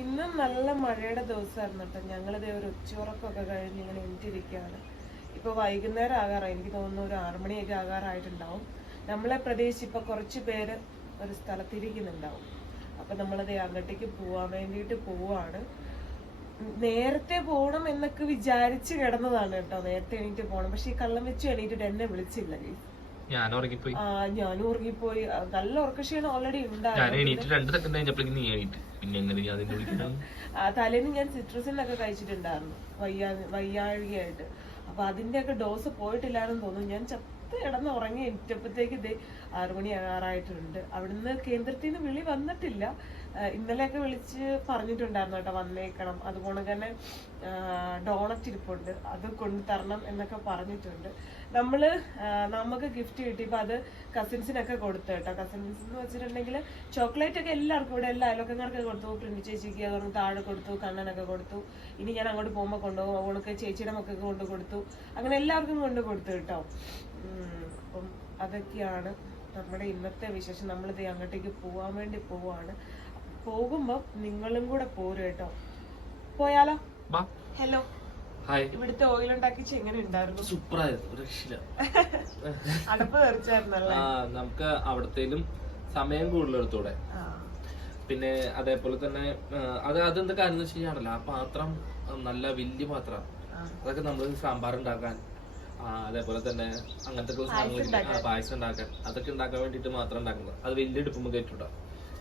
ഇന്നും നല്ല മഴയുടെ ദിവസമായിരുന്നു കേട്ടോ. ഞങ്ങളിതേ ഒരു ഉച്ചയുറക്കമൊക്കെ കഴിഞ്ഞ് ഇങ്ങനെ എണീറ്റിരിക്കുകയാണ്. ഇപ്പൊ വൈകുന്നേരം ആകാറായി എനിക്ക് തോന്നുന്നു ഒരു ആറുമണിയൊക്കെ ആകാറായിട്ടുണ്ടാവും. നമ്മളെ പ്രദേശിച്ച് ഇപ്പൊ കുറച്ച് പേര് ഒരു സ്ഥലത്തിരിക്കുന്നുണ്ടാവും. അപ്പൊ നമ്മളത് അങ്ങോട്ടേക്ക് പോകാൻ വേണ്ടിയിട്ട് പോവാണ്. നേരത്തെ പോകണം എന്നൊക്കെ വിചാരിച്ച് കിടന്നതാണ് കേട്ടോ. നേരത്തെ എണീറ്റ് പോകണം പക്ഷെ ഈ കള്ളം വെച്ച് എണീറ്റിട്ട് എന്നെ വിളിച്ചില്ല. ഞാൻ ഉറങ്ങിപ്പോയി. ആ ഞാനും ഉറങ്ങിപ്പോയി. നല്ല ഉറക്കക്ഷീണം ഓൾറെഡി ഉണ്ടായിരുന്നു. എങ്ങനെ ഞാൻ സിട്രസിൽ വിളിക്കണം ആ, തലേന്ന് ഞാൻ കഴിച്ചിട്ടുണ്ടായിരുന്നു. വയ്യാ വയ്യാഴികയായിട്ട്. അപ്പൊ അതിന്റെ ഒക്കെ ഡോസ് പോയിട്ടില്ലാന്ന് തോന്നുന്നു. ഞാൻ ചത്ത് കിടന്ന് ഉറങ്ങി എനിക്കപ്പത്തേക്ക് ഇതേ ആറുമണി ആറായിട്ടുണ്ട്. അവിടുന്ന് കേന്ദ്രത്തിൽ നിന്ന് വിളി വന്നിട്ടില്ല. ഇന്നലെയൊക്കെ വിളിച്ച് പറഞ്ഞിട്ടുണ്ടായിരുന്നു കേട്ടോ വന്നേക്കണം. അതുപോലെ തന്നെ ഡോണറ്റ് ഇരിപ്പുണ്ട്. അത് കൊണ്ടുതരണം എന്നൊക്കെ പറഞ്ഞിട്ടുണ്ട്. നമ്മൾ നമുക്ക് ഗിഫ്റ്റ് കിട്ടി. കിട്ടിയപ്പോൾ അത് കസിൻസിനൊക്കെ കൊടുത്തു കേട്ടോ. കസിൻസ് എന്ന് വെച്ചിട്ടുണ്ടെങ്കിൽ ചോക്ലേറ്റ് ഒക്കെ എല്ലാവർക്കും ഇവിടെ എല്ലാ അലോക്കങ്ങൾക്ക് കൊടുത്തു. പ്രിന്റ് ചേച്ചിക്ക് അതുകൊണ്ട് താഴെ കൊടുത്തു കണ്ണനൊക്കെ കൊടുത്തു. ഇനി ഞാൻ അങ്ങോട്ട് പോകുമ്പോൾ കൊണ്ടുപോകും. അവൾക്ക് ചേച്ചിയുടെ മക്കൾക്ക് കൊണ്ട് കൊടുത്തു. അങ്ങനെ എല്ലാവർക്കും കൊണ്ട് കൊടുത്തു കേട്ടോ. അപ്പം അതൊക്കെയാണ് നമ്മുടെ ഇന്നത്തെ വിശേഷം. നമ്മളിത് അങ്ങോട്ടേക്ക് പോകാൻ വേണ്ടി പോവാണ്. പോകുമ്പോൾ നിങ്ങളും കൂടെ പോരും കേട്ടോ. പോയാലോ? Hello hi. ഇവിടുത്തെ ഓയിൽ ഉണ്ടാക്കിച്ച് എങ്ങനെ ഉണ്ടായിരുന്നു. സൂപ്പർ ആയിരുന്നു രക്ഷില്ല അടുപ്പ് തെറിച്ചായിരുന്നല്ലേ ആ നമുക്ക് അവിടത്തേലും സമയം കൂടുതലെടുത്തൂടെ. പിന്നെ അതേപോലെ തന്നെ അത് അതെന്താ കാര്യം വെച്ച് കഴിഞ്ഞാണല്ലോ ആ പാത്രം നല്ല വലിയ പാത്രം അതൊക്കെ നമ്മൾ സാമ്പാർ ഉണ്ടാക്കാൻ അതേപോലെ തന്നെ അങ്ങനത്തെ സാധനങ്ങൾ പായസം ഉണ്ടാക്കാൻ. അതൊക്കെ ഉണ്ടാക്കാൻ വേണ്ടിട്ട് മാത്രം ഉണ്ടാക്കുന്നത്. അത് വലിയ എടുപ്പുമ്പോൾ കയറ്റൂടാ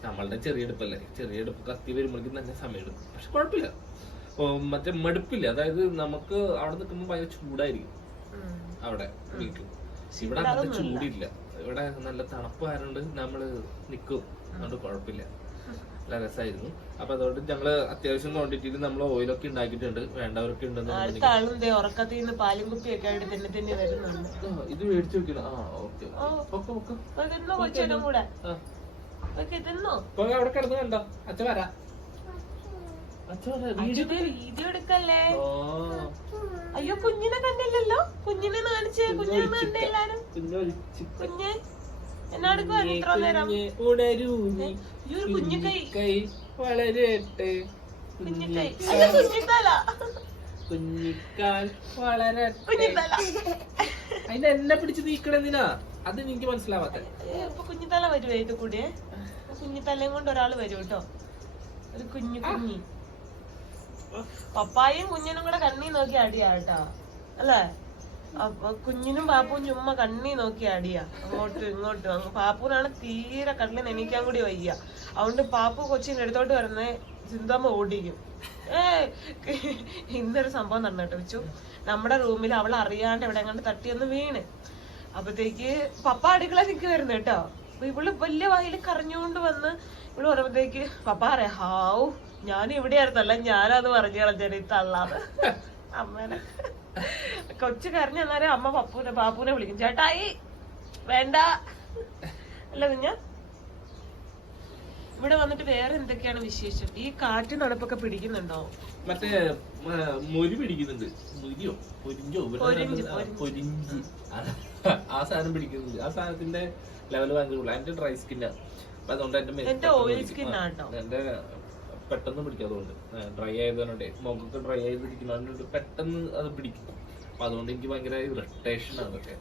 നമ്മളുടെ ചെറിയ എടുപ്പല്ലേ ചെറിയ എടുപ്പ് കത്തി വരുമ്പോഴേക്കും തന്നെ സമയം എടുക്കും. പക്ഷെ കുഴപ്പമില്ല. മറ്റേ മടുപ്പില്ല? അതായത് നമുക്ക് അവിടെ നിൽക്കുമ്പോൾ ഭയങ്കര ചൂടായിരിക്കും. അവിടെ വീട്ടിൽ. ഇവിടെ അങ്ങനത്തെ ചൂടില്ല. ഇവിടെ നല്ല തണുപ്പ് ആയതുകൊണ്ട് നമ്മൾ നിക്കും. അതുകൊണ്ട് കുഴപ്പമില്ല. നല്ല രസമായിരുന്നു. അപ്പൊ അതുകൊണ്ട് ഞങ്ങൾ അത്യാവശ്യം ക്വാണ്ടിറ്റിയിൽ നമ്മൾ ഓയിലൊക്കെ ഉണ്ടാക്കിയിട്ടുണ്ട്. വേണ്ടവരൊക്കെ ഉണ്ടെന്ന് അടുത്ത ആളും ദേ ഉറക്കത്തിൽ നിന്ന് പാലും കുപ്പിയൊക്കെ ആയിട്ട് തന്നെ തന്നെ വരുന്നുണ്ട്. ഇത് മേടിച്ചു വെക്കണം? ആ ഓക്കെ അവിടെ കിടന്ന് കണ്ടോ? അച്ഛൻ വരാ. വീഡിയോ എടുക്കല്ലേ? അയ്യോ കുഞ്ഞിനെ കണ്ടില്ലല്ലോ കുഞ്ഞിനെ കാണിച്ചേ. കുഞ്ഞിനെ കണ്ടേ എല്ലാരും? കുഞ്ഞ് ഇത്ര നേരം? ഉണരൂ. ഈ ഒരു കൈ. കൈ വളരട്ടെ. കുഞ്ഞു കൈ അല്ല കുഞ്ഞിത്തല കുഞ്ഞിക്കാൽ വളരട്ടെ. കുഞ്ഞിത്തല. അതിന് എന്നെ പിടിച്ച് നീക്കണെന്തിനാ അത് എനിക്ക് മനസ്സിലാവാത്ത. കുഞ്ഞിത്തല വരുവേ ഇത് കൂടെ? കുഞ്ഞിത്തലയും കൊണ്ട് ഒരാൾ വരും കേട്ടോ. ഒരു കുഞ്ഞു കുഞ്ഞി. പപ്പായും കുഞ്ഞിനും കൂടെ കണ്ണി നോക്കി അടിയാ കേട്ടാ. അല്ലേ? കുഞ്ഞിനും പാപ്പും ചുമ്മാ കണ്ണി നോക്കി അടിയാ. അങ്ങോട്ടും ഇങ്ങോട്ടും. പാപ്പൂനാണ് തീരെ കണ്ണിൽ എണീക്കാൻ കൂടി വയ്യ. അതുകൊണ്ട് പാപ്പു കൊച്ചിന്റെ അടുത്തോട്ട് വരുന്ന ചിന്തമ്മ ഓടിക്കും. ഏ ഇന്നൊരു സംഭവം നടന്നു കേട്ടോ വെച്ചു. നമ്മുടെ റൂമിൽ അവൾ അറിയാണ്ട് എവിടെ എങ്ങാണ്ട് തട്ടിയൊന്ന് വീണ്. അപ്പത്തേക്ക് പപ്പ അടുക്കള നിൽക്കുമായിരുന്നു കേട്ടോ. അപ്പൊ ഇവൾ വലിയ വായിൽ കരഞ്ഞുകൊണ്ട് വന്ന് ഇവൾ പറയുമ്പോഴത്തേക്ക് പപ്പ അറിയാ ഹാവു. ഞാൻ ഇവിടെ ആയിരുന്നല്ല ഞാനത് പറഞ്ഞു കളഞ്ഞാണ് ഈ തള്ളാന്ന്. അമ്മേനെ. കൊച്ചു കരഞ്ഞ അന്നേരം അമ്മ പപ്പുനെ പാപ്പൂനെ വിളിക്കും. ചേട്ടായി വേണ്ട. അല്ല കുഞ്ഞ. ഇവിടെ വന്നിട്ട് വേറെ എന്തൊക്കെയാണ് വിശേഷം? ഈ കാറ്റ് നടപ്പൊക്കെ പിടിക്കുന്നുണ്ടോ? മറ്റേ മൊരി പിടിക്കുന്നുണ്ട്. മൊരിയോ? പൊരിഞ്ചോ പൊരിഞ്ച്, ആ, സാധനം പിടിക്കുന്നുണ്ട്. ആ സാധനത്തിന്റെ ലെവൽ ഭയങ്കര എന്റെ ഡ്രൈ സ്കിന്നാ അപ്പൊ അതുകൊണ്ട് എന്റെ എന്റെ പെട്ടെന്ന് പിടിക്കും. അതുകൊണ്ട്. ഡ്രൈ ആയതുകൊണ്ട് മുഖമൊക്കെ ഡ്രൈ ആയതിരിക്കുന്നതുകൊണ്ട് പെട്ടെന്ന് അത് പിടിക്കും. അപ്പൊ അതുകൊണ്ട് എനിക്ക് ഭയങ്കര ഇറിറ്റേഷൻ അതൊക്കെ.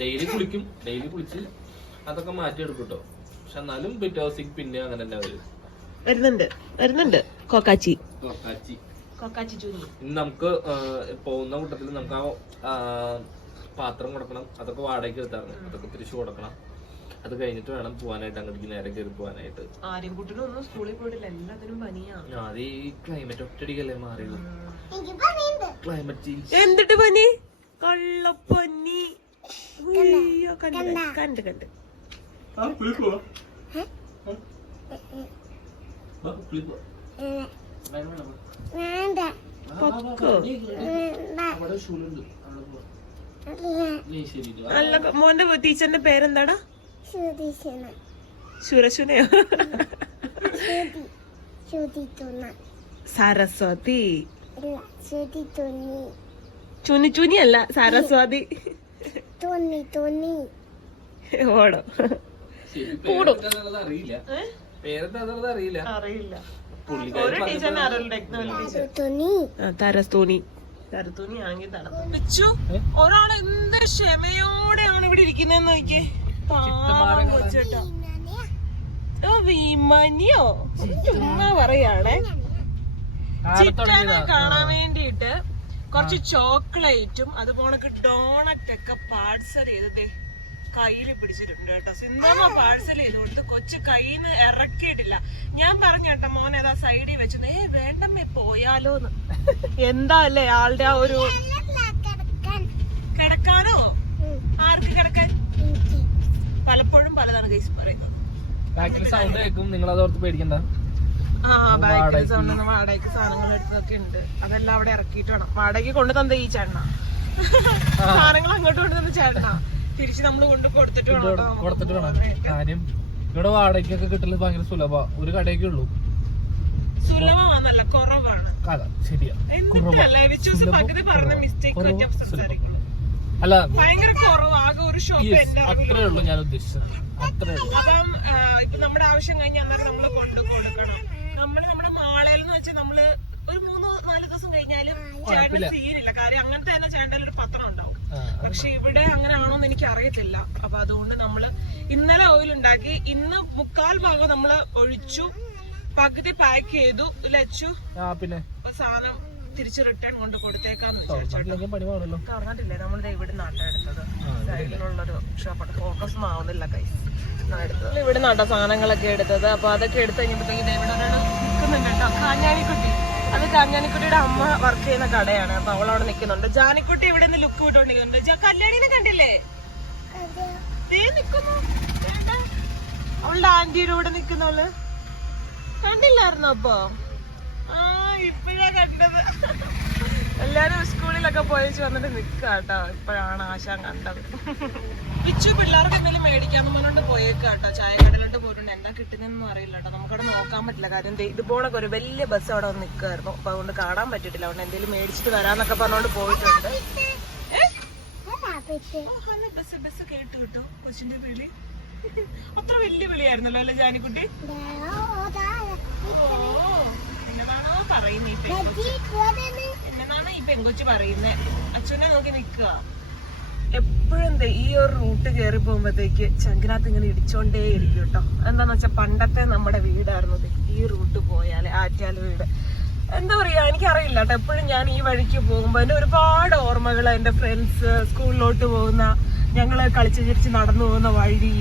ഡെയിലി കുളിക്കും. ഡെയിലി കുളിച്ച് അതൊക്കെ മാറ്റിയെടുക്കും കേട്ടോ പക്ഷെ എന്നാലും പിറ്റേ ദിവസത്തേക്ക് പിന്നെ അങ്ങനെ തന്നെ വരും. വരുന്നുണ്ട്. വരുന്നുണ്ട്. കൊക്കാച്ചി. കൊക്കാച്ചി. കൊക്കാച്ചി ചൂനി ഇനി നമുക്ക് പോകുന്ന കൂട്ടത്തിൽ നമുക്ക് ആ ആ, പാത്രം കൊടുക്കണം. അതൊക്കെ വാടകയ്ക്ക് എടുത്തായിരുന്നു. അതൊക്കെ തിരിച്ചു കൊടുക്കണം. അത് കഴിഞ്ഞിട്ട് വേണം പോകാനായിട്ട് അങ്ങോട്ട് നേരെ കയറി പോകാനായിട്ട് ആരും കുട്ടികളൊന്നും ഒന്നും സ്കൂളിൽ പോയിട്ടില്ല. എല്ലാത്തിനും പനിയാ. അത് ഈ ക്ലൈമറ്റ് ഒറ്റടിക്കല്ലേ മാറിയത് ക്ലൈമറ്റ് ചേഞ്ച് എന്തിട്ട് പനി? കള്ളപ്പനി. കണ്ട് കണ്ട്? പൊക്കോ. നല്ല മോന്റെ ടീച്ചറിന്റെ പേരെന്താടാ? സുരശുനയോ സരസ്വതി ചുനി ചുനി അല്ല സരസ്വതി ഓടോ എന്നുള്ളത് അറിയില്ല. അറിയില്ല. തരത്തൂണി ആണെങ്കിൽ ഒരാൾ എന്ത് ക്ഷമയോടെയാണ് ഇവിടെ ഇരിക്കുന്നതെന്ന് നോക്കിയേ. പാവം കൊച്ചുട്ടോ. വിമനിയോ? ചുമ്മാ പറയാണേ. ചിറ്റാനെ കാണാൻ വേണ്ടിയിട്ട് കുറച്ച് ചോക്ലേറ്റും അതുപോലെ ഡോണറ്റ് ഒക്കെ പാഴ്സൽ ചെയ്തതേ കയ്യിൽ പിടിച്ചിട്ടുണ്ട് കേട്ടോ. സിന്ധമ്മ പാഴ്സൽ ചെയ്ത് കൊടുത്ത് കൊച്ചു കയ്യിൽ നിന്ന് ഇറക്കിയിട്ടില്ല. ഞാൻ പറഞ്ഞു കേട്ടോ മോൻ ഏതാ സൈഡിൽ വെച്ചു. ഏ വേണ്ടമ്മേ പോയാലോന്ന്. എന്താ അല്ലേ ആളുടെ ആ ഒരു കിടക്കാനോ ആർക്ക് കിടക്കാൻ പലപ്പോഴും പലതാണ് കേസ് പറയുന്നത്. ബാക്കിൽ സൗണ്ട് കേൾക്കും നിങ്ങൾ അതോർത്ത് പേടിക്കണ്ട. ആ ബാക്കിൽ സൗണ്ട് വാടകയ്ക്ക് സാധനങ്ങൾ എടുത്തതൊക്കെ ഉണ്ട്. അതെല്ലാം അവിടെ ഇറക്കിയിട്ട് വേണം. വാടകയ്ക്ക് കൊണ്ടു തന്ന ഈ ചേട്ടന. സാധനങ്ങൾ അങ്ങോട്ട് കൊണ്ടു തന്ന ചേട്ടന. തിരിച്ച് നമ്മൾ കൊണ്ട് കൊടുത്തിട്ട് വേണം കൊടുത്തിട്ട് വേണം. കാര്യം ഇവിടെ വാടകയ്ക്കൊക്കെ കിട്ടുന്നത് ഭയങ്കര സുലഭ. ഒരു കടയൊക്കെ ഉള്ളൂ. സുലഭമാണല്ല കുറവാണ്. ശരിയാ. എന്നിട്ടല്ലേ വിശ്വസ് പകുതി പറഞ്ഞ മിസ്റ്റേക്ക് സംസാരിക്കുന്നു അല്ല ഭയങ്കര കുറവ്. ആകെ ഒരു ഷോപ്പ് അത്രേ ഉള്ളൂ ഞാൻ ഉദ്ദേശിച്ചത്. അത്രേ ഉള്ളൂ. അപ്പം ഇപ്പൊ നമ്മുടെ ആവശ്യം കഴിഞ്ഞാൽ അന്നേരം നമ്മൾ കൊണ്ടു കൊടുക്കണം. നമ്മൾ നമ്മുടെ മാളയിൽ എന്ന് വെച്ചാൽ നമ്മൾ ഒരു മൂന്ന് നാല് ദിവസം കഴിഞ്ഞാലും ചേട്ടന് സീനില്ല. കാര്യം അങ്ങനത്തെ തന്നെ ചേട്ടൻ ഒരു പത്രം ഉണ്ടാവും. പക്ഷെ ഇവിടെ അങ്ങനെ ആണോന്ന് എനിക്ക് അറിയത്തില്ല. അപ്പൊ അതുകൊണ്ട് നമ്മൾ ഇന്നലെ ഓയിൽ ഉണ്ടാക്കി ഇന്ന് മുക്കാൽ ഭാഗം നമ്മൾ ഒഴിച്ചു പകുതി പാക്ക് ചെയ്തു. ലച്ചു പിന്നെ? സാധനം തിരിച്ച് റിട്ടേൺ കൊണ്ട് കൊടുത്തേക്കാന്ന് വിചാരിച്ചു തുറന്നിട്ടില്ലെങ്കിൽ പണി പാടല്ലോ തുറന്നിട്ടില്ലേ നമ്മളിത് ഇവിടെ നാട്ടാ എടുത്തത്. സൈഡിലുള്ളൊരു ഷോപ്പാണ് ഫോക്കസ് ആവുന്നില്ല കൈ എടുത്തത്. ഇവിടെ നാട്ട സാധനങ്ങളൊക്കെ എടുത്തത്. അപ്പൊ അതൊക്കെ എടുത്ത് കഴിഞ്ഞപ്പോഴത്തേക്ക് ഇവിടെ ഒരാൾ നിൽക്കുന്നുണ്ട് കേട്ടോ. കാഞ്ഞാണിക്കുട്ടി അത് കാഞ്ഞാനിക്കുട്ടിയുടെ അമ്മ വർക്ക് ചെയ്യുന്ന കടയാണ്. അപ്പൊ അവൾ അവിടെ നിൽക്കുന്നുണ്ട്. ജാനിക്കുട്ടി ഇവിടെ നിന്ന് ലുക്ക് വിട്ടോണ്ടിരിക്കുന്നുണ്ട് ജാ കല്യാണിനെ കണ്ടില്ലേ? നിക്കുന്നു. അവളുടെ ആന്റിയുടെ കൂടെ നിക്കുന്നവൾ കണ്ടില്ലായിരുന്നോ അപ്പൊ? ഇപ്പഴാ കണ്ടത്. എല്ലാരും സ്കൂളിലൊക്കെ പോയിച്ച് വന്നിട്ട് നിക്ക കേട്ടോ ഇപ്പോഴാണ് ആശാൻ കണ്ടത്. പിച്ചു പിള്ളേർക്ക് എന്തെങ്കിലും മേടിക്കാന്ന് പറഞ്ഞോണ്ട് പോയേക്കാട്ടോ. ചായക്കടയിലോട്ട് പോയിട്ടുണ്ട് എന്താ കിട്ടുന്നതെന്നും അറിയില്ല കേട്ടോ നമുക്കവിടെ നോക്കാൻ പറ്റില്ല. കാര്യം ദേ ഇതുപോലൊക്കെ ഒരു വലിയ ബസ് അവിടെ വന്ന് നിൽക്കുമായിരുന്നു അപ്പൊ അതുകൊണ്ട് കാണാൻ പറ്റിയിട്ടില്ല. അതുകൊണ്ട് എന്തെങ്കിലും മേടിച്ചിട്ട് വരാന്നൊക്കെ പറഞ്ഞോണ്ട് പോയിട്ടുണ്ട്. ബസ് ബസ് കേട്ട് കിട്ടു. കൊച്ചിന്റെ വിളി. അത്ര വലിയ വിളിയായിരുന്നല്ലോ അല്ലെ ജാനിക്കുട്ടി? ഓ എന്നതാണോ പറയുന്നത് ഈ എന്നതാണോ അച്ഛനെ നോക്കി നിൽക്കുക. എപ്പോഴും ഈ ഒരു റൂട്ട് കയറി പോകുമ്പോഴത്തേക്ക് ചങ്കിനകത്ത് ഇങ്ങനെ ഇടിച്ചോണ്ടേ ഇരിക്കും കേട്ടോ. എന്താന്ന് വെച്ചാൽ പണ്ടത്തെ നമ്മുടെ വീടായിരുന്നു ഈ റൂട്ട് പോയാൽ ആറ്റാൽ വീട്. എന്താ പറയാ എനിക്കറിയില്ല കേട്ടോ. എപ്പോഴും ഞാൻ ഈ വഴിക്ക് പോകുമ്പോൾ എന്റെ ഒരുപാട് ഓർമ്മകൾ എന്റെ ഫ്രണ്ട്സ് സ്കൂളിലോട്ട് പോകുന്ന ഞങ്ങൾ കളിച്ച് ചിരിച്ച് നടന്നു പോകുന്ന വഴി.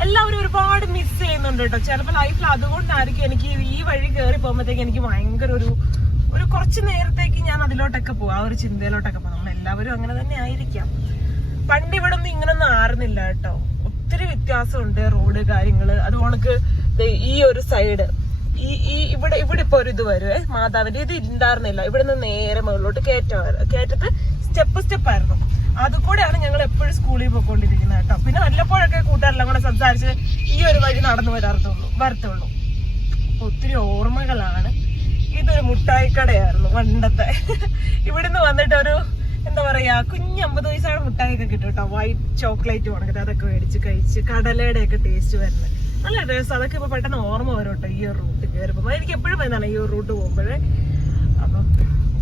എല്ലാവരും ഒരുപാട് മിസ് ചെയ്യുന്നുണ്ട് കേട്ടോ. ചിലപ്പോൾ ലൈഫിൽ അതുകൊണ്ടായിരിക്കും എനിക്ക് ഈ വഴി കയറി പോകുമ്പോഴത്തേക്ക് എനിക്ക് ഭയങ്കര ഒരു ഒരു കുറച്ച് നേരത്തേക്ക് ഞാൻ അതിലോട്ടൊക്കെ പോകും. ആ ഒരു ചിന്തയിലോട്ടൊക്കെ പോകും. നമ്മൾ എല്ലാവരും അങ്ങനെ തന്നെ ആയിരിക്കാം. പണ്ട് ഇവിടെ ഒന്നും ഇങ്ങനൊന്നും ആറുന്നില്ല കേട്ടോ. ഒത്തിരി വ്യത്യാസമുണ്ട് റോഡ് കാര്യങ്ങൾ അതുകൊണക്ക് ദേ ഈ ഒരു സൈഡ് ഈ ഈ ഇവിടെ ഇവിടെ ഇപ്പൊ ഒരു ഇത് വരുവേ. മാതാവിന്റെ ഇത് ഉണ്ടായിരുന്നില്ല ഇവിടെ നിന്ന് നേരെ മുകളിലോട്ട് കേറ്റ കയറ്റത്ത് സ്റ്റെപ്പ് സ്റ്റെപ്പ് ആയിരുന്നു. അതുകൂടെയാണ് ഞങ്ങൾ എപ്പോഴും സ്കൂളിൽ പോയിക്കൊണ്ടിരിക്കുന്നത് കേട്ടോ. പിന്നെ വല്ലപ്പോഴൊക്കെ കൂട്ടുകാരെല്ലാം കൂടെ സംസാരിച്ച് ഈ ഒരു വഴി നടന്നു വരാറുള്ളൂ വരത്തുള്ളൂ. ഒത്തിരി ഓർമ്മകളാണ്. ഇതൊരു മുട്ടായിക്കടയായിരുന്നു പണ്ടത്തെ. ഇവിടുന്ന് വന്നിട്ട് ഒരു എന്താ പറയാ കുഞ്ഞ് അമ്പത് വയസ്സാണ് മുട്ടായിയൊക്കെ കിട്ടും കേട്ടോ. വൈറ്റ് ചോക്ലേറ്റ് വേണമെങ്കിൽ അതൊക്കെ മേടിച്ച് കഴിച്ച് കടലയുടെ ഒക്കെ ടേസ്റ്റ് വരുന്നത്. നല്ല രസം. അതൊക്കെ ഇപ്പൊ പെട്ടെന്ന് ഓർമ്മ വരും കേട്ടോ ഈ ഒരു റൂട്ട് കയറിപ്പോ എനിക്ക് എപ്പോഴും വരുന്നതാണ് ഈ റൂട്ട് പോകുമ്പോഴേ. അപ്പം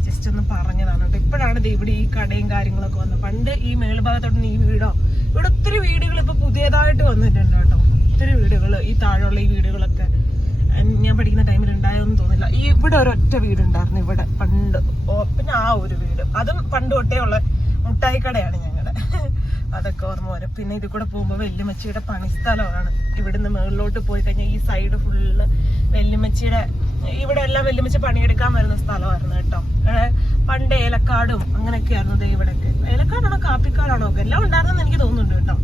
ജസ്റ്റ് ഒന്ന് പറഞ്ഞതാണ് കേട്ടോ. ഇപ്പോഴാണ് ഇത് ഇവിടെ ഈ കടയും കാര്യങ്ങളൊക്കെ വന്നത്. പണ്ട് ഈ മേൽഭാഗത്തോട്ട് ഈ വീടോ ഇവിടെ ഒത്തിരി വീടുകൾ ഇപ്പൊ പുതിയതായിട്ട് വന്നിട്ടുണ്ട് കേട്ടോ. ഒത്തിരി വീടുകൾ ഈ താഴെയുള്ള ഈ വീടുകളൊക്കെ. ഞാൻ പഠിക്കുന്ന ടൈമിൽ ഉണ്ടായോന്ന് തോന്നില്ല ഈ ഇവിടെ ഒരൊറ്റ വീടുണ്ടായിരുന്നു ഇവിടെ പണ്ട്. പിന്നെ ആ ഒരു വീട്. അതും പണ്ട് തൊട്ടേ ഉള്ള മുട്ടായി കടയാണ് ഞങ്ങളുടെ അതൊക്കെ ഓർമ്മ വരും. പിന്നെ ഇതിൽ കൂടെ പോകുമ്പോൾ വെല്ലുമച്ചിയുടെ പണിസ്ഥലമാണ് ഇവിടുന്ന് മുകളിലോട്ട് പോയി കഴിഞ്ഞാൽ ഈ സൈഡ് ഫുള്ള് വെല്ലുമച്ചിയുടെ ഇവിടെ എല്ലാം വെല്ലുമച്ചി പണിയെടുക്കാൻ വരുന്ന സ്ഥലമായിരുന്നു കേട്ടോ. പണ്ട് ഏലക്കാടും അങ്ങനെയൊക്കെയായിരുന്നു ദേ ഇവിടെയൊക്കെ. ഏലക്കാടാണോ കാപ്പിക്കാടാണോ ഒക്കെ? എല്ലാം ഉണ്ടായിരുന്നെന്ന് എനിക്ക് തോന്നുന്നുണ്ട് കേട്ടോ.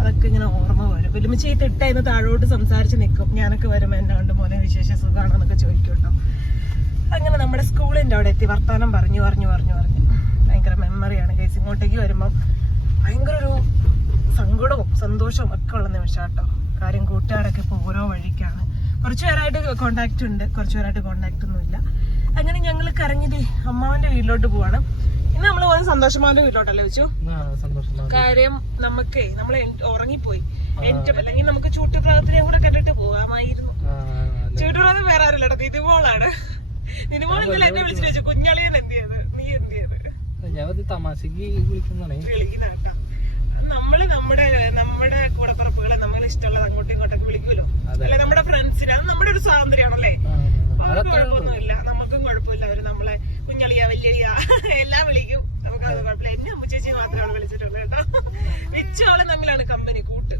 അതൊക്കെ ഇങ്ങനെ ഓർമ്മ വരും. വെല്ലുമച്ചി ഈ തിട്ടയിന്ന് താഴോട്ട് സംസാരിച്ച് നിൽക്കും ഞാനൊക്കെ വരുമ്പോൾ എന്നെ കൊണ്ട് മോനെ വിശേഷ സുഖമാണെന്നൊക്കെ ചോദിക്കും കേട്ടോ. അങ്ങനെ നമ്മുടെ സ്കൂളിന്റെ അവിടെ എത്തി. വർത്തമാനം പറഞ്ഞു പറഞ്ഞു പറഞ്ഞു പറഞ്ഞു. ഭയങ്കര മെമ്മറിയാണ് കേസ് ഇങ്ങോട്ടേക്ക് വരുമ്പം ഭയങ്കര ഒരു സങ്കടവും സന്തോഷവും ഒക്കെ ഉള്ള നിമിഷം കേട്ടോ കാര്യം കൂട്ടുകാരൊക്കെ ഇപ്പോൾ ഓരോ വഴിക്കാണ്. കുറച്ചു പേരായിട്ട് കോണ്ടാക്റ്റ് ഉണ്ട്. കുറച്ചു പേരായിട്ട് കോണ്ടാക്ട് ഒന്നുമില്ല. അങ്ങനെ ഞങ്ങൾ കറങ്ങിത് അമ്മാവന്റെ വീട്ടിലോട്ട് പോവാണ്. ഇന്ന് നമ്മൾ പോകുന്നത് സന്തോഷമാവന്റെ വീട്ടിലോട്ടല്ലേ വെച്ചു കാര്യം നമുക്കേ നമ്മൾ ഉറങ്ങിപ്പോയി. ഏറ്റവും അല്ലെങ്കിൽ നമുക്ക് ചൂട്ടുപ്രാഗത്തിനെ കൂടെ കണ്ടിട്ട് പോകാമായിരുന്നു. ചൂട്ടുപ്രാഗം വേറെ ആരല്ലോ നിനുമോളാണ് ഇതുപോലെ ഇന്നലെ എന്നെ വിളിച്ചിട്ട് ചോദിച്ചു കുഞ്ഞളിയൻ എന്ത് ചെയ്ത് നീ എന്ത് ചെയ്ത് ഞാൻ അത് തമാശക്ക് വിളിക്കുന്നതാണ്. വിളിക്കുന്ന നമ്മൾ നമ്മുടെ നമ്മുടെ കൂടപ്പറപ്പുകളെ നമ്മൾ ഇഷ്ടമുള്ളത് അങ്ങോട്ടും ഇങ്ങോട്ടൊക്കെ വിളിക്കുമല്ലോ. അല്ലെ? നമ്മുടെ ഫ്രണ്ട്സിന്. അത് നമ്മുടെ ഒരു സ്വാതന്ത്ര്യമാണല്ലേ? കുഴപ്പമൊന്നുമില്ല. നമുക്കും കുഴപ്പമില്ല. അവർ നമ്മളെ കുഞ്ഞളിയ വലിയ എല്ലാം വിളിക്കും. നമുക്ക് അത് കുഴപ്പമില്ല. എന്നെ അമ്മച്ചേച്ചി മാത്രമാണ് വിളിച്ചിട്ടുള്ളത് കേട്ടോ. മിച്ചോളം തമ്മിലാണ് കമ്പനി കൂട്ട്.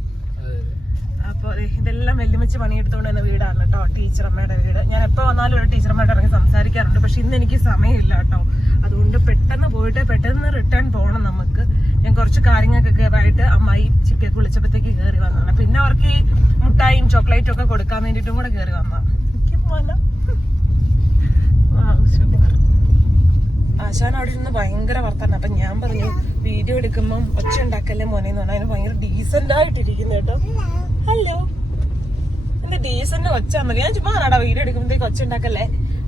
അപ്പൊ ദേ ഇതെല്ലാം വെല്ലുമിച്ച് പണിയെടുത്തോണ്ട് തന്നെ വീടാണ് കേട്ടോ. ടീച്ചറമ്മയുടെ വീട്. ഞാൻ എപ്പോ വന്നാലും ഒരു ടീച്ചറമ്മയുടെ ഇറങ്ങി സംസാരിക്കാറുണ്ട്. പക്ഷെ ഇന്ന് എനിക്ക് സമയമില്ല കേട്ടോ. അതുകൊണ്ട് പെട്ടെന്ന് പോയിട്ട് പെട്ടെന്ന് റിട്ടേൺ പോകണം നമുക്ക്. ഞാൻ കുറച്ച് കാര്യങ്ങൾക്കൊക്കെ ആയിട്ട് അമ്മായി ചിക്കൊക്കെ വിളിച്ചപ്പോഴത്തേക്ക് കയറി വന്നതാണ്. പിന്നെ അവർക്ക് ഈ മുട്ടായും ചോക്ലേറ്റും ഒക്കെ കൊടുക്കാൻ വേണ്ടിയിട്ടും കൂടെ കയറി വന്നതാണ് എനിക്ക് ആശാൻ അവിടെ ഇരുന്ന് ഭയങ്കര വർത്താണ് അപ്പൊ ഞാൻ പറഞ്ഞു വീഡിയോ എടുക്കുമ്പം ഒച്ച ഉണ്ടാക്കല്ലേ മോനെ? എന്ന് പറഞ്ഞാൽ ഭയങ്കര ഡീസന്റ് ആയിട്ടിരിക്കുന്നു കേട്ടോ. ഹലോ എന്റെ ഡീസന്റ് ഒച്ച? ഞാൻ ചുമ്മാ വീഡിയോ എടുക്കുമ്പോഴത്തേക്ക് ഒച്ച ഉണ്ടാക്കല്ലേ?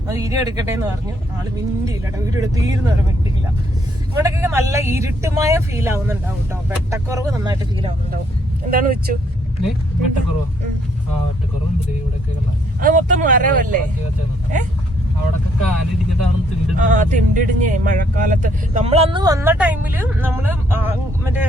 വീഡിയോ എടുക്കട്ടെ എന്ന് പറഞ്ഞു. ആൾ മിണ്ടിയില്ല കേട്ടോ. വീഡിയോ എടുത്തിരുന്ന് വരെ മിണ്ടിയില്ല ഇങ്ങോട്ടൊക്കെ നല്ല ഇരുട്ടുമായ ഫീൽ ആവുന്നുണ്ടാവും കേട്ടോ. വെട്ടക്കുറവ് നന്നായിട്ട് ഫീൽ ആവുന്നുണ്ടാവും. എന്താണ് വെച്ചു? അത് മൊത്തം മരമല്ലേ? തിണ്ട് ആ തിണ്ടിടിഞ്ഞേ മഴക്കാലത്ത്. നമ്മൾ അന്ന് വന്ന ടൈമിൽ നമ്മൾ മറ്റേ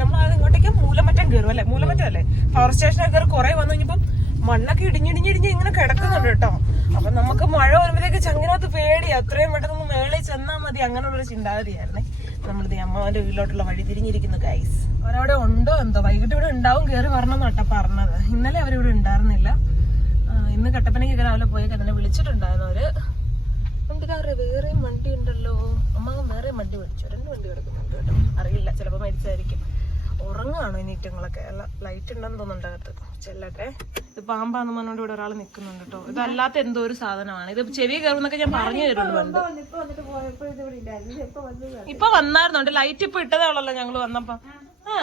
നമ്മൾ ഇങ്ങോട്ടേക്ക് മൂലമറ്റം കയറും അല്ലെ? മൂലമറ്റം അല്ലേ? പവർ സ്റ്റേഷനൊക്കെ കയറി കുറെ വന്നു. കഴിഞ്ഞപ്പം മണ്ണൊക്കെ ഇടിഞ്ഞിടിഞ്ഞിടിഞ്ഞ് ഇങ്ങനെ കിടക്കുന്നുണ്ട് കേട്ടോ. അപ്പൊ നമുക്ക് മഴ വരുമ്പോഴത്തേക്ക് ചങ്ങിനകത്ത് പേടി. അത്രയും പെട്ടെന്ന് മേളിൽ ചെന്നാ മതി. അങ്ങനെയുള്ളൊരു ചിന്താഗതിയായിരുന്നേ. നമ്മളിത് അമ്മാവന്റെ വീട്ടിലോട്ടുള്ള വഴി തിരിഞ്ഞിരിക്കുന്നു ഗൈസ് അവരവിടെ ഉണ്ടോ എന്തോ? വൈകിട്ട് ഇവിടെ ഉണ്ടാവും കയറി വരണം നട്ട പറഞ്ഞത്. ഇന്നലെ അവരിവിടെ ഉണ്ടായിരുന്നില്ല. ഇന്ന് കട്ടപ്പനയ്ക്ക് രാവിലെ പോയൊക്കെ തന്നെ വിളിച്ചിട്ടുണ്ടായിരുന്നു അവർ. വണ്ടിക്കാരുടെ വേറെയും വണ്ടി ഉണ്ടല്ലോ. അമ്മാവൻ വേറെയും വണ്ടി മേടിച്ചു രണ്ട് വണ്ടി കിടക്കുന്നുണ്ട് കേട്ടോ. അറിയില്ല. ചിലപ്പോൾ മരിച്ചായിരിക്കും. ഉറങ്ങാണോ ഇനി ഇറ്റങ്ങളൊക്കെ അല്ല ലൈറ്റ് ഉണ്ടെന്ന് തോന്നുന്നുണ്ട് അകത്ത്. ചെല്ലട്ടെ. ഇത് പാമ്പാന്ന് പറഞ്ഞോണ്ട് ഇവിടെ ഒരാൾ നിൽക്കുന്നുണ്ട് കേട്ടോ ഇതല്ലാത്ത എന്തോ ഒരു സാധനമാണ്. ഇത് ചെവി കയറുന്നൊക്കെ ഞാൻ പറഞ്ഞു തരുന്നുണ്ട്. ഇപ്പൊ വന്നായിരുന്നുണ്ട് ലൈറ്റ് ഇപ്പൊ ഇട്ടതാണല്ലോ ഞങ്ങൾ വന്നപ്പോ. ആ.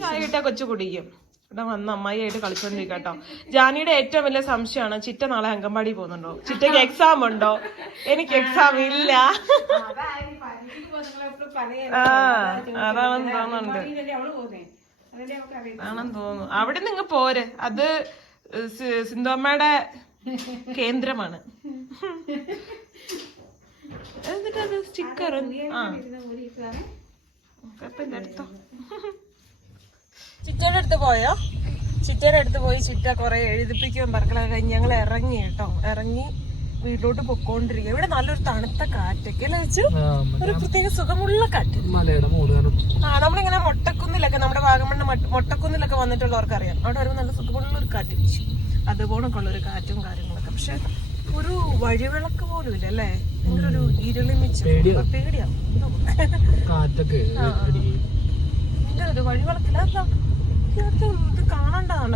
ചായ കൊച്ചു കുടിക്കും. ഇവിടെ വന്ന് അമ്മായിയായിട്ട് കളിച്ചോണ്ടിരിക്കുക കേട്ടോ ജാനിയുടെ ഏറ്റവും വലിയ സംശയമാണ് ചിറ്റ നാളെ അംഗൻവാടി പോകുന്നുണ്ടോ? ചിറ്റയ്ക്ക് എക്സാം ഉണ്ടോ? എനിക്ക് എക്സാം ഇല്ല. അതാണെന്ന് തോന്നുന്നുണ്ട്. ആണെന്ന് തോന്നുന്നു. അവിടെ നിങ്ങ പോര്. അത് സി- കേന്ദ്രമാണ്. കേന്ദ്രമാണ് എന്നിട്ടത് സ്റ്റിക്കർ ആ. എടുത്തോ. ചിറ്റയുടെ അടുത്ത് പോയോ? ചിറ്റയുടെ അടുത്ത് പോയി ചിറ്റ കുറെ എഴുതിപ്പിക്കുകയും പറക്കലൊക്കെ കഴിഞ്ഞ് ഞങ്ങൾ ഇറങ്ങി കേട്ടോ. ഇറങ്ങി വീട്ടിലോട്ട് പൊക്കോണ്ടിരിക്കുക ഇവിടെ നല്ലൊരു തണുത്ത കാറ്റൊക്കെ അല്ലേ വെച്ചു ഒരു പ്രത്യേക സുഖമുള്ള കാറ്റ്. ആ നമ്മളിങ്ങനെ മൊട്ടക്കുന്നിലൊക്കെ നമ്മുടെ വാഗമണ്ണ മൊട്ട- മൊട്ടക്കുന്നിലൊക്കെ വന്നിട്ടുള്ളവർക്ക് അറിയാം. അവിടെ വരുമ്പോൾ നല്ല സുഖമുള്ള ഒരു കാറ്റ്. വെച്ചു അതുപോലൊക്കെ ഉള്ള ഒരു കാറ്റും കാര്യങ്ങളൊക്കെ. പക്ഷെ ഒരു വഴിവിളക്ക് പോലും ഇല്ല അല്ലേ? ഭയങ്കര ഒരു ഇരുളിമിച്ച്. പേടിയാ. പേടിയാവും കാറ്റൊക്കെ ഭയങ്കര ഒരു വഴിവിളക്കില്ല. ഇത്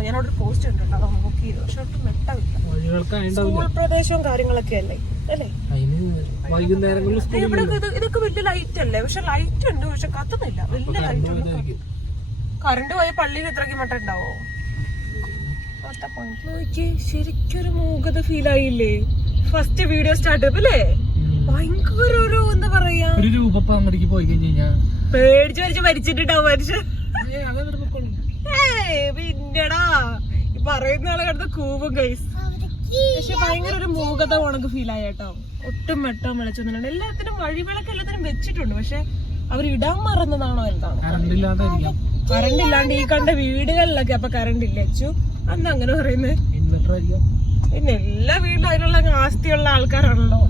ഞാൻ അവിടെ ഒരു പോസ്റ്റ് ഉണ്ട് അതാ അത് നോക്കി ചെയ്തു പക്ഷെ ഒട്ടും വെട്ടമില്ല വഴികൾക്കായിണ്ടാവില്ല സ്കൂൾ പ്രദേശവും കാര്യങ്ങളൊക്കെ അല്ലേ? അല്ലേ? വൈകുന്നേരങ്ങളിൽ ദേ ഇവിടെ ഇത് ഇതൊക്കെ വലിയ ലൈറ്റ് അല്ലേ? പക്ഷെ ലൈറ്റ് ഉണ്ട്. പക്ഷെ കത്തുന്നില്ല. വലിയ ലൈറ്റ് ഉണ്ട് കറണ്ട് പോയ പള്ളിയിൽ ഇത്രയ്ക്ക് മട്ടം ഉണ്ടാവോ ശരിക്കൊരു മൂകത ഫീൽ ആയില്ലേ? ഫസ്റ്റ് വീഡിയോ സ്റ്റാർട്ട് അല്ലേ? ഭയങ്കര ഒരു എന്താ പറയാ. ഒരു രൂപ അങ്ങോട്ടേക്ക് പോയി കഴിഞ്ഞ് പേടിച്ച് മരിച്ച് മരിച്ചിട്ടുണ്ടാവും മനുഷ്യൻ. പിന്നെടാ. ഈ പറയുന്ന ആളെ കിടന്ന് കൂവും ഗൈസ് പക്ഷെ ഭയങ്കര ഒരു മൂകത ഉണക്ക് ഫീൽ ആയി കേട്ടോ. ഒട്ടും വെട്ടം വിളിച്ചൊന്നും എല്ലാത്തിനും വഴിവിളക്ക് എല്ലാത്തിനും വെച്ചിട്ടുണ്ട്. പക്ഷെ അവർ ഇടാൻ മറന്നതാണോ എന്താണ് കറണ്ട് ഇല്ലാണ്ട് ഈ കണ്ട വീടുകളിലൊക്കെ അപ്പൊ കറണ്ട് ഇല്ല അച്ചു? അന്ന് അങ്ങനെ പറയുന്നത് പിന്നെ എല്ലാ വീട്ടിലും അതിനുള്ള ആസ്തിയുള്ള ആൾക്കാരാണല്ലോ.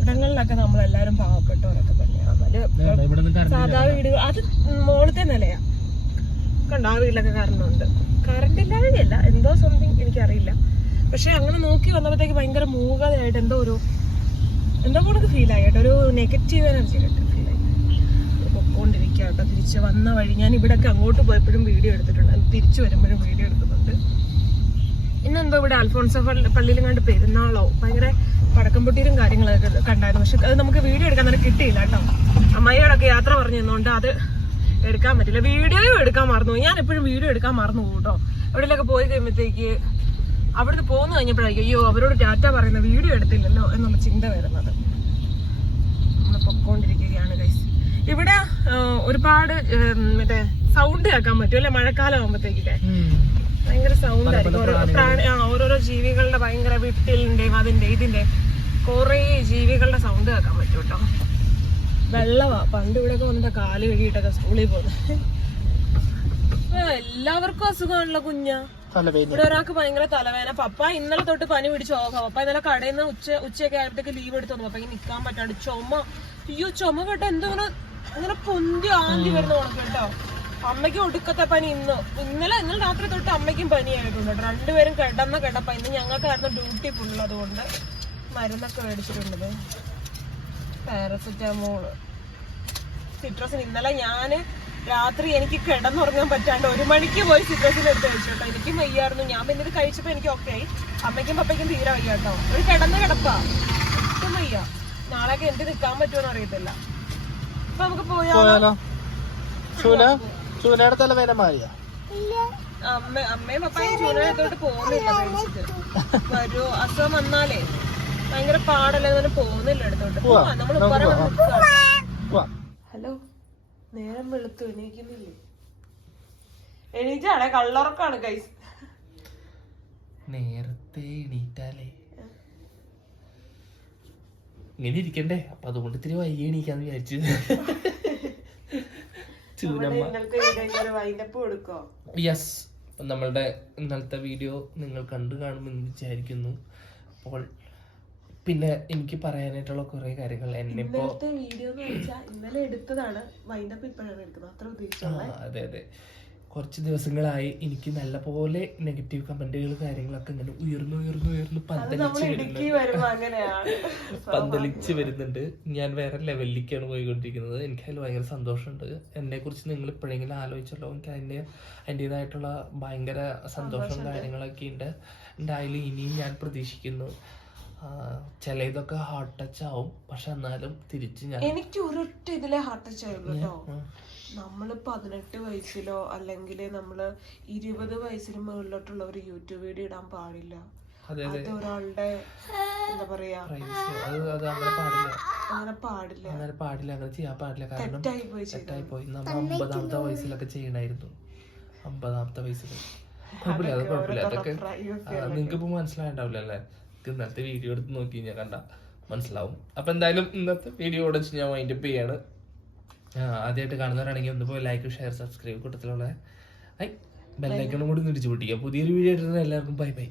ഇടങ്ങളിലൊക്കെ നമ്മളെല്ലാരും പാവപ്പെട്ടവരൊക്കെ തന്നെയാണ് സാധാ വീടുകൾ അത് മോളത്തെ നിലയാ കണ്ടോ ആ വീട്ടിലൊക്കെ കറണ്ട് ഉണ്ട് കറണ്ട് ഇല്ലാതെയല്ല എന്തോ സംതിങ് എനിക്കറിയില്ല. പക്ഷെ അങ്ങനെ നോക്കി വന്നപ്പോഴത്തേക്ക് ഭയങ്കര മൂകതയായിട്ട് എന്തോ ഒരു എന്തോ കൂടെ ഫീൽ ആയി കേട്ടോ. ഒരു നെഗറ്റീവ് എനർജി ആയിട്ട് ഫീൽ ആയി. പൊക്കോണ്ടിരിക്കുക കേട്ടോ. തിരിച്ച് വന്ന വഴി ഞാൻ ഇവിടെയൊക്കെ അങ്ങോട്ട് പോയപ്പോഴും വീഡിയോ എടുത്തിട്ടുണ്ട്. തിരിച്ചു വരുമ്പോഴും വീഡിയോ എടുക്കുന്നുണ്ട്. ഇന്നെന്തോ ഇവിടെ അൽഫോൺസ പള്ളിയിലും കണ്ട് പെരുന്നാളോ ഭയങ്കര പടക്കം പൊട്ടിയിലും കാര്യങ്ങളൊക്കെ കണ്ടായിരുന്നു. പക്ഷെ അത് നമുക്ക് വീഡിയോ എടുക്കാൻ നേരം കിട്ടിയില്ല കേട്ടോ. അമ്മയോടൊക്കെ യാത്ര പറഞ്ഞു തന്നുകൊണ്ട് അത് എടുക്കാൻ പറ്റില്ല. വീഡിയോയും എടുക്കാൻ മറന്നു. ഞാൻ എപ്പോഴും വീഡിയോ എടുക്കാൻ മറന്നു കേട്ടോ. എവിടെയൊക്കെ പോയി കഴിയുമ്പോഴത്തേക്ക് അവിടുന്ന് പോന്നു കഴിഞ്ഞപ്പോഴായിരിക്കും അയ്യോ അവരോട് ടാറ്റ പറയുന്ന വീഡിയോ എടുത്തില്ലല്ലോ എന്നുള്ള ചിന്ത വരുന്നത്. നമ്മൾ പൊക്കോണ്ടിരിക്കുകയാണ് ഗൈസ് ഇവിടെ ഒരുപാട് മറ്റേ സൗണ്ട് കേൾക്കാൻ പറ്റും അല്ലെ? മഴക്കാലം ആകുമ്പോഴത്തേക്കില്ലേ ഭയങ്കര സൗണ്ട് ആയിരിക്കും. ഓരോ പ്രാണി ആ ഓരോരോ ജീവികളുടെ ഭയങ്കര വിട്ടിലിന്റെയും അതിന്റെ ഇതിന്റെ കുറേ ജീവികളുടെ സൗണ്ട് കേൾക്കാൻ പറ്റും കേട്ടോ. വെള്ളവാ. പണ്ട് ഇവിടെ വന്നിട്ട് കാൽ കഴുകിയിട്ടൊക്കെ സ്കൂളിൽ പോകുന്നത് എല്ലാവർക്കും അസുഖമാണല്ലോ കുഞ്ഞ. ഇവിടെ ഒരാൾക്ക് ഭയങ്കര തലവേദന. പപ്പ ഇന്നലെ തൊട്ട് പനി പിടിച്ച് ഓഫാ പപ്പ ഇന്നലെ കടയിൽ നിന്ന് ഉച്ച ഉച്ചയൊക്കെ ആയപ്പോഴത്തേക്ക് ലീവ് എടുത്തു വന്നു. പപ്പയ്ക്ക് നിക്കാൻ പറ്റാണ്ട് ചുമ. അയ്യോ ചുമ കേട്ടോ എന്തോ ഇങ്ങനെ ഇങ്ങനെ പൊന്തി ആന്തി വരുന്ന ഉണക്ക് കേട്ടോ. അമ്മയ്ക്ക് ഒടുക്കത്തെ പനി ഇന്ന്. ഇന്നലെ ഇന്നലെ രാത്രി തൊട്ട് അമ്മയ്ക്കും പനിയായിട്ടുണ്ട് കേട്ടോ. രണ്ടുപേരും കിടന്ന കിടപ്പ. ഇന്ന് ഞങ്ങൾക്കായിരുന്നു ഡ്യൂട്ടി ഫുൾ അതുകൊണ്ട് മരുന്നൊക്കെ മേടിച്ചിട്ടുണ്ട് പാരസെറ്റാമോൾ. സിട്രസിന് ഇന്നലെ ഞാൻ രാത്രി എനിക്ക് കിടന്നുറങ്ങാൻ പറ്റാണ്ട് ഒരു മണിക്ക് പോയി സിട്രസിൽ എടുത്ത് കഴിച്ചു കേട്ടോ. എനിക്കും വയ്യായിരുന്നു. ഞാൻ പിന്നെ ഇത് കഴിച്ചപ്പോ എനിക്ക് ഓക്കെ ആയി. അമ്മയ്ക്കും പപ്പയ്ക്കും തീരെ വയ്യ കേട്ടോ. ഒരു കിടന്ന് കിടപ്പാ. ഒട്ടും വയ്യ. നാളെയൊക്കെ എന്ത് നിൽക്കാൻ പറ്റുമെന്ന് അറിയത്തില്ല. അപ്പൊ നമുക്ക് പോയാലോ? ചൂനയുടെ തലവേദന മാറിയാ? അമ്മയും പപ്പയും അടുത്തോട്ട് പോകുന്നില്ല വരൂ. അസുഖം വന്നാലേ. ഭയങ്കര പാടല്ലേ അങ്ങനെ പോകുന്നില്ല അടുത്തോട്ട്. നമ്മൾ ഹലോ നേരം വെളുത്തു എണീക്കുന്നില്ലേ? എണീറ്റാണേ കള്ളുറക്കാണ് കൈസ് നേരത്തെ എണീറ്റാലേ. ഇങ്ങനെ ഇരിക്കണ്ടേ? അപ്പൊ അതുകൊണ്ട് ഇത്തിരി വൈകി എണീക്കാന്ന് വിചാരിച്ചു. യെസ് നമ്മളുടെ ഇന്നലത്തെ വീഡിയോ നിങ്ങൾ കണ്ടു കാണുമെന്ന് വിചാരിക്കുന്നു. അപ്പോൾ പിന്നെ എനിക്ക് പറയാനായിട്ടുള്ള കുറെ കാര്യങ്ങൾ എന്നെ ഇപ്പോ വീഡിയോ എന്ന് വെച്ചാൽ ഇന്നലെ എടുത്തതാണ് വൈൻഡപ്പ് ഇപ്പോഴാണ് എടുക്കുന്നത് അത്ര ഉദ്ദേശിച്ചുള്ളത് അതെ അതെ. കുറച്ച് ദിവസങ്ങളായി എനിക്ക് നല്ല പോലെ നെഗറ്റീവ് കമന്റുകൾ കാര്യങ്ങളൊക്കെ ഇങ്ങനെ ഉയർന്നു ഉയർന്നു ഉയർന്നു പന്തലിച്ച് പന്തലിച്ച് വരുന്നുണ്ട്. ഞാൻ വേറെ ലെവലിലേക്കാണ് പോയിക്കൊണ്ടിരിക്കുന്നത്. എനിക്ക് അതിൽ ഭയങ്കര സന്തോഷമുണ്ട്. എന്നെ കുറിച്ച് നിങ്ങൾ ഇപ്പോഴെങ്കിലും ആലോചിച്ചല്ലോ. എനിക്ക് അതിന്റെ അതിന്റെതായിട്ടുള്ള ഭയങ്കര സന്തോഷവും കാര്യങ്ങളൊക്കെ ഉണ്ട് എന്തായാലും ഇനിയും ഞാൻ പ്രതീക്ഷിക്കുന്നു. ചില ഇതൊക്കെ ഹാർട്ട് ടച്ച് ആവും. പക്ഷെ എന്നാലും തിരിച്ച് ഞാൻ എനിക്ക് ഒരൊറ്റ ഇതിലെ ഹാർട്ട് ടച്ച് ആയിരുന്നു കേട്ടോ നമ്മൾ നമ്മൾ പതിനെട്ട് വയസ്സിലോ അല്ലെങ്കിൽ നമ്മൾ ഇരുപത് വയസ്സിന് ഒരു യൂട്യൂബ് വീഡിയോ ഇടാൻ പാടില്ല. അതെ ഒരാളുടെ എന്താ പറയാ അങ്ങനെ പാടില്ല. അങ്ങനെ പാടില്ല. അങ്ങനെ പാടില്ല. അങ്ങനെ ചെയ്യാൻ പാടില്ല. കാരണം തെറ്റായി പോയി നമ്മൾ അമ്പതാമത്തെ വയസ്സിലൊക്കെ ചെയ്യണായിരുന്നു. അമ്പതാമത്തെ വയസ്സിൽ കുഴപ്പമില്ല. അത് കുഴപ്പമില്ല. അതൊക്കെ നിങ്ങൾക്ക് ഇപ്പൊ മനസ്സിലായിണ്ടാവില്ല അല്ലേ ഇന്നത്തെ വീഡിയോ എടുത്ത് നോക്കി കഴിഞ്ഞാൽ കണ്ട മനസ്സിലാവും. അപ്പൊ എന്തായാലും ഇന്നത്തെ വീഡിയോ ഇവിടെ ഞാൻ വൈൻഡ് അപ്പ് ചെയ്യാണ്. ആദ്യമായിട്ട് കാണുന്നവരാണെങ്കിൽ ഒന്ന് പോയി ലൈക്ക് ഷെയർ സബ്സ്ക്രൈബ് കൂട്ടത്തിലുള്ള ഐ ബെല്ലൈക്കണും കൂടി ഒന്ന് ഇടിച്ചു പൊട്ടിക്കുക. പുതിയൊരു വീഡിയോ ഇടുന്നത് എല്ലാവർക്കും ബൈ ബൈ